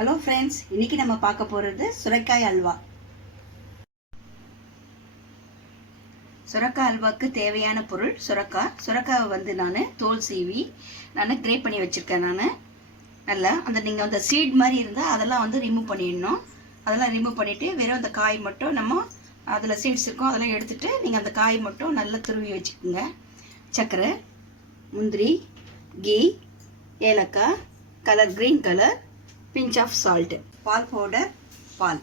Hello friends, இன்னைக்கு நம்ம பார்க்க போகிறது சுரைக்காய் அல்வா. சுரைக்காய் அல்வாக்கு தேவையான பொருள் சுரைக்காவை வந்து நான் தோல் சீவி நான் கிரேட் பண்ணி வச்சுருக்கேன். நான் நல்லா நீங்கள் அந்த சீட் மாதிரி இருந்தால் அதெல்லாம் வந்து ரிமூவ் பண்ணிடணும். அதெல்லாம் ரிமூவ் பண்ணிவிட்டு வெறும் அந்த காய் மட்டும் நம்ம அதில் சீட்ஸ் இருக்கும் அதெல்லாம் எடுத்துகிட்டு நீங்கள் அந்த காய் மட்டும் நல்லா துருவி வச்சுக்கோங்க. சர்க்கரை, முந்திரி, கீ, ஏலக்காய், colour green colour, pinch of salt, பால் பவுடர், பால்.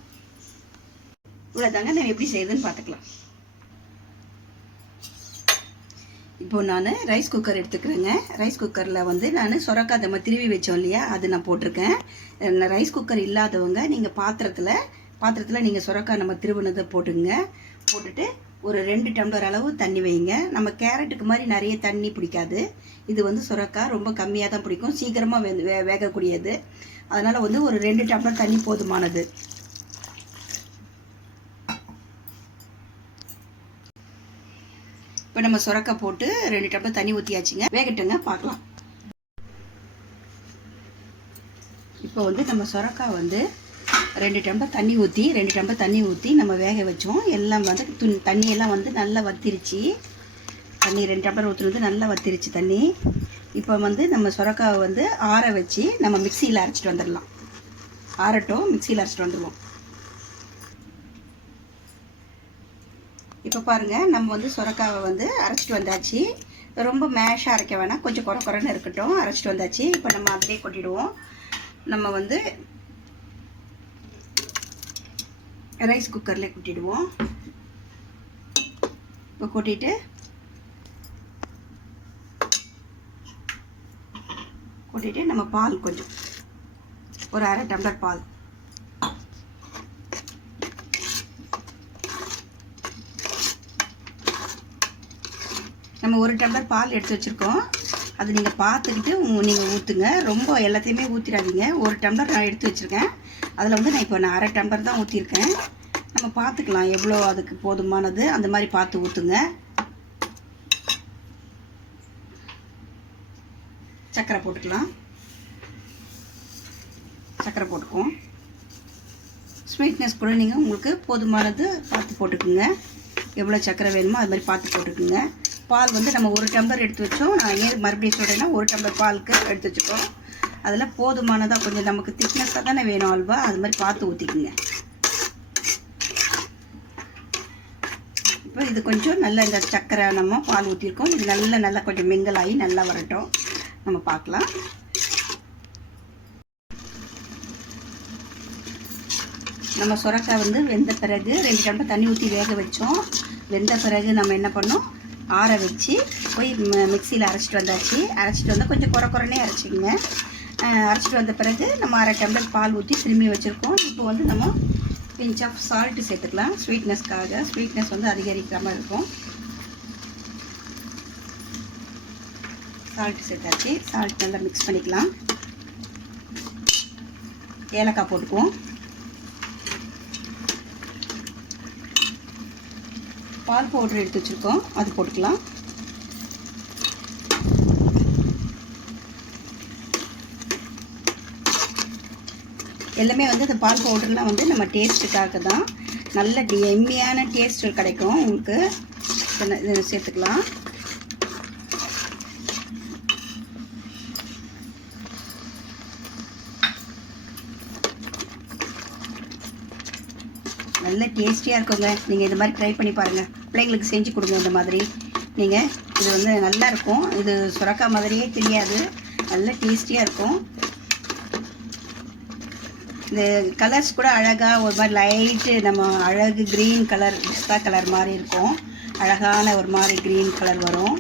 இவ்வளோதாங்க. நம்ம எப்படி செய்யுதுன்னு பார்த்துக்கலாம். இப்போ நான் ரைஸ் குக்கர் எடுத்துக்கிறேங்க. ரைஸ் குக்கரில் வந்து நான் சுரைக்காய் நம்ம திருவி வச்சோம் இல்லையா, அது நான் போட்டிருக்கேன். ரைஸ் குக்கர் இல்லாதவங்க நீங்கள் பாத்திரத்தில் நீங்கள் சுரைக்காய் நம்ம திருவினதை போட்டுட்டு ஒரு 2 டம்ளர் அளவு தண்ணி வைங்க. நம்ம கேரட்டுக்கு மாதிரி நிறைய தண்ணி பிடிக்காது. இது வந்து சுரைக்காய் ரொம்ப கம்மியாக தான் பிடிக்கும், சீக்கிரமாக வேகக்கூடியது. அதனால் வந்து ஒரு 2 டம்ளர் தண்ணி போதுமானது. இப்போ நம்ம சுரைக்காய் போட்டு 2 டம்ளர் தண்ணி ஊற்றியாச்சுங்க. வேகட்டுங்க, பார்க்கலாம். இப்போ வந்து நம்ம சுரைக்காய் வந்து 2 டம்ளர் தண்ணி ஊற்றி நம்ம வேக வச்சோம். எல்லாம் வந்து தண்ணியெல்லாம் வந்து நல்லா வத்திருச்சு. தண்ணி 2 டம்ளர் ஊற்றுனது நல்லா வத்திருச்சு தண்ணி. இப்போ வந்து நம்ம சுரைக்காவை வந்து ஆற வச்சு நம்ம மிக்சியில் அரைச்சிட்டு வந்துடலாம். ஆறட்டும், மிக்சியில் அரைச்சிட்டு வந்துடுவோம். இப்போ பாருங்கள், நம்ம வந்து சுரைக்காவை வந்து அரைச்சிட்டு வந்தாச்சு. ரொம்ப மேஷாக அரைக்க வேணாம், கொஞ்சம் குறைன்னு இருக்கட்டும். அரைச்சிட்டு வந்தாச்சு. இப்போ நம்ம அதிலே கொட்டிடுவோம். நம்ம வந்து ரைஸ் குக்கரில் கொட்டிடுவோம். இப்போ கொட்டிட்டு நம்ம பால் கொஞ்சம் ஒரு 1/2 டம்ளர் பால், நம்ம 1 டம்ளர் பால் எடுத்து வச்சுருக்கோம். அது நீங்கள் பார்த்துக்கிட்டு நீங்கள் ஊற்றுங்க. ரொம்ப எல்லாத்தையுமே ஊற்றிடாதீங்க. 1 டம்ளர் நான் எடுத்து வச்சுருக்கேன். அதில் வந்து நான் இப்போ 1/2 டம்ளர் தான் ஊற்றிருக்கேன். நம்ம பார்த்துக்கலாம் எவ்வளோ அதுக்கு போதுமானது, அந்த மாதிரி பார்த்து ஊற்றுங்க. சர்க்கரை போட்டுக்கலாம். சர்க்கரை போட்டுக்குவோம். ஸ்வீட்னஸ் கூட நீங்கள் உங்களுக்கு போதுமானது பார்த்து போட்டுக்குங்க. எவ்வளோ சர்க்கரை வேணுமோ அது மாதிரி பார்த்து போட்டுக்குங்க. பால் வந்து நம்ம 1 டம்ளர் எடுத்து வச்சோம். நான் ஏன் மறுபடியும் சொல்கிறேன்னா 1 டம்ளர் பாலுக்கு எடுத்து வச்சுக்கோம். அதில் போதுமானதாக கொஞ்சம் நமக்கு திக்னஸாக தானே வேணும் அல்வா, அது மாதிரி பார்த்து ஊற்றிக்குங்க. இப்போ இது கொஞ்சம் நல்ல இந்த சர்க்கரை நம்ம பால் ஊற்றிருக்கோம். இது நல்லா கொஞ்சம் மிங்கல் ஆகி நல்லா வரட்டும். நம்ம பார்க்கலாம். நம்ம சுரைக்காய் வந்து வெந்த பிறகு 2 டம்ளர் தண்ணி ஊற்றி வேக வச்சோம். வெந்த பிறகு நம்ம என்ன பண்ணோம், ஆற வச்சு போய் மிக்சியில் அரைச்சிட்டு வந்தாச்சு. அரைச்சிட்டு வந்தால் கொஞ்சம் குறைன்னே அரைச்சிக்கங்க. அரைச்சிட்டு வந்த பிறகு நம்ம 1/2 டம்ளர் பால் ஊற்றி திரும்பி வச்சுருக்கோம். இப்போ வந்து நம்ம பிஞ்ச் ஆஃப் சால்ட்டு சேர்த்துக்கலாம். ஸ்வீட்னஸ்க்காக, ஸ்வீட்னஸ் வந்து அதிகரிக்காமல் இருக்கும். சால்ட்டு சேர்த்தாச்சு. சால்ட் நல்லா மிக்ஸ் பண்ணிக்கலாம். ஏலக்காய் போட்டுக்குவோம். பால் பவுடர் எடுத்து வச்சுருக்கோம், அது போட்டுக்கலாம். எல்லாமே வந்து இந்த பால் பவுடர்லாம் வந்து நம்ம டேஸ்ட்டுக்காக தான். நல்ல எம்மியான டேஸ்ட் கிடைக்கும் உங்களுக்கு. இதை சேர்த்துக்கலாம். நல்ல டேஸ்டியாக இருக்குங்க. நீங்கள் இது மாதிரி ட்ரை பண்ணி பாருங்கள். பிள்ளைங்களுக்கு செஞ்சு கொடுங்க. இந்த மாதிரி நீங்கள் இது வந்து நல்லா இருக்கும். இது சுரைக்காய் மாதிரியே தெரியாது, நல்ல டேஸ்டியாக இருக்கும். இந்த கலர்ஸ் கூட அழகாக ஒரு மாதிரி லைட்டு நம்ம அழகு க்ரீன் கலர், பிஸ்தா கலர் மாதிரி இருக்கும். அழகான ஒரு மாதிரி க்ரீன் கலர் வரும்.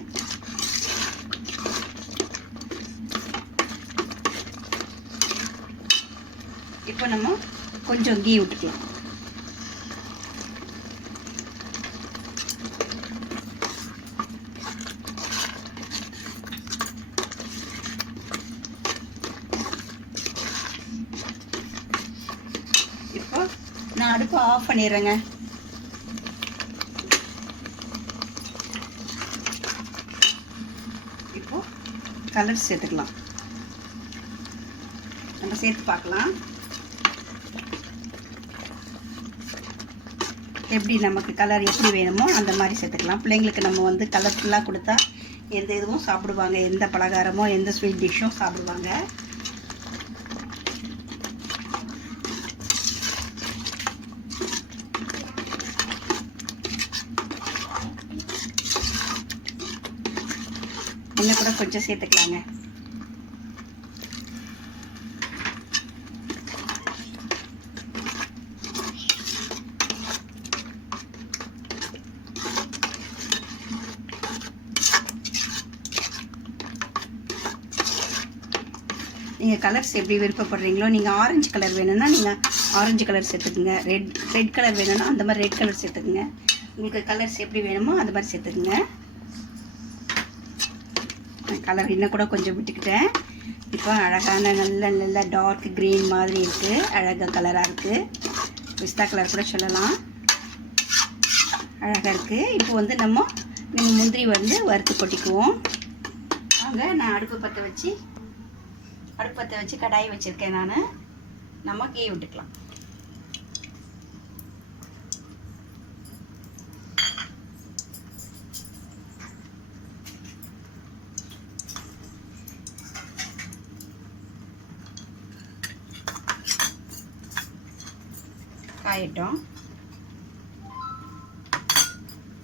இப்போ நம்ம கொஞ்சம் கீ விட்டுக்கலாம். இப்போ நான் அடுப்பை ஆஃப் பண்ணிடுறேங்க. இப்போ கலர்ஸ் சேர்த்துக்கலாம். நம்ம சேர்த்து பார்க்கலாம். எப்படி நமக்கு கலர் எப்படி வேணுமோ அந்த மாதிரி சேர்த்துக்கலாம். பிள்ளைங்களுக்கு நம்ம வந்து கலர்ஃபுல்லாக கொடுத்தா எந்த இதுவும் சாப்பிடுவாங்க, எந்த பலகாரமோ எந்த ஸ்வீட் டிஷ்ஷும் சாப்பிடுவாங்க. இன்னும் கூட கொஞ்சம் சேர்த்துக்கலாங்க. நீங்கள் கலர்ஸ் எப்படி விருப்பப்படுறீங்களோ, நீங்கள் ஆரஞ்சு கலர் வேணும்னா நீங்கள் ஆரஞ்சு கலர் சேர்த்துக்குங்க. ரெட் கலர் வேணும்னா அந்த மாதிரி ரெட் கலர் சேர்த்துக்குங்க. உங்களுக்கு கலர்ஸ் எப்படி வேணுமோ அந்த மாதிரி சேர்த்துக்குங்க. கலர் இன்னும் கூட கொஞ்சம் விட்டுக்கிட்டேன். இப்போ அழகான நல்ல டார்க் க்ரீன் மாதிரி இருக்குது, அழகாக கலராக இருக்குது. பிஸ்தா கலர் கூட சொல்லலாம், அழகாக இருக்குது. இப்போ வந்து நம்ம முந்திரி வந்து வறுத்து கொட்டிக்குவோம். வாங்க, நான் அடுப்பு பற்ற வச்சு கடாய் வச்சுருக்கேன். நம்ம கீ விட்டுக்கலாம்.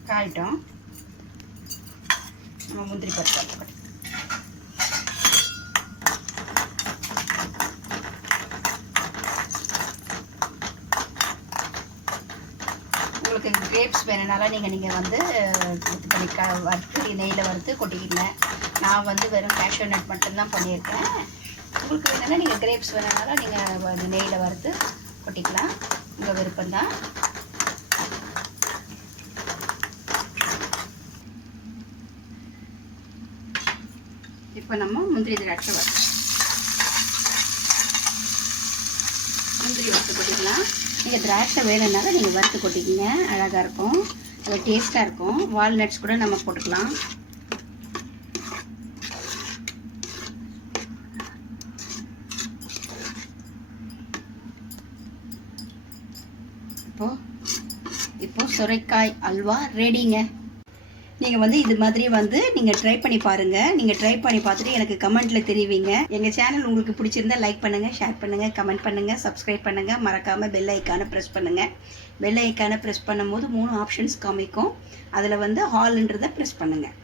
காயிட்டோம். நம்ம முந்திரி பருப்பு உங்களுக்கு கிரேப்ஸ் வேணுனால நீங்கள் வந்து வறுத்து நெய்யில் வறுத்து கொட்டிக்கிங்க. நான் வந்து வெறும் கேஷ்யூ நட் மட்டும்தான் பண்ணியிருக்கேன். உங்களுக்கு வேணுன்னா நீங்கள் கிரேப்ஸ் வேணுனால நீங்கள் நெய்யில் வறுத்து கொட்டிக்கலாம், உங்கள் விருப்பம்தான். இப்போ நம்ம முந்திரி திராட்சை முந்திரி வறுத்து கொட்டிக்கலாம். நீங்கள் திராட்சை வேணும்னாலும் நீங்கள் வறுத்து கொட்டிக்கிங்க, அழகாக இருக்கும், அது டேஸ்ட்டாக இருக்கும். வால்நட்ஸ் கூட நம்ம போட்டுக்கலாம். இப்போ சுரைக்காய் அல்வா ரெடிங்க. நீங்கள் வந்து இது மாதிரி வந்து நீங்கள் ட்ரை பண்ணி பாருங்கள். நீங்கள் ட்ரை பண்ணி பார்த்துட்டு எனக்கு கமெண்ட்டில் தெரிவிங்க. எங்கள் சேனல் உங்களுக்கு பிடிச்சிருந்தா லைக் பண்ணுங்கள், ஷேர் பண்ணுங்கள், கமெண்ட் பண்ணுங்கள், சப்ஸ்கிரைப் பண்ணுங்கள். மறக்காமல் பெல் ஐக்கானை ப்ரெஸ் பண்ணுங்கள். பெல் ஐக்கானை ப்ரெஸ் பண்ணும்போது 3 ஆப்ஷன்ஸ் காமிக்கும். அதில் வந்து ஹால்ன்றதை ப்ரெஸ் பண்ணுங்கள்.